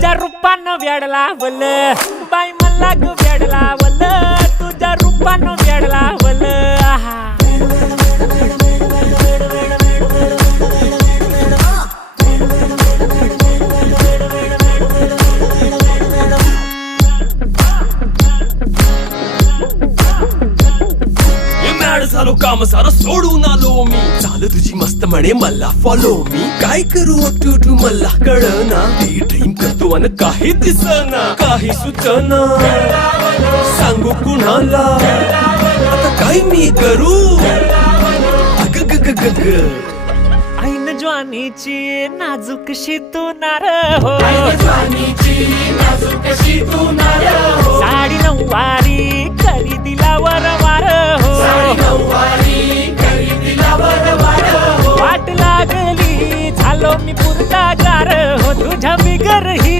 तुझ्या रूपानं वेड लावल बाई मला ग वेड लावल तुझ्या रूपानं वेड लावल आहा झालो काम सारं सोडून आलो मी चाल तुझी मस्त म्हणे मला फॉलो मी काय करू टू मला कळना ती ड्रीम करतो अन काही दिसना काही सुचना सांगू कुणाला आता काय मी करू अग ग ग ग ग ऐन ज्वानीची नाजूकशी तू नार हो साडी नऊवारी करी दिला वरवार हो वाट लागली झालो मी पुरता गार हो तुझ्या बिगर ही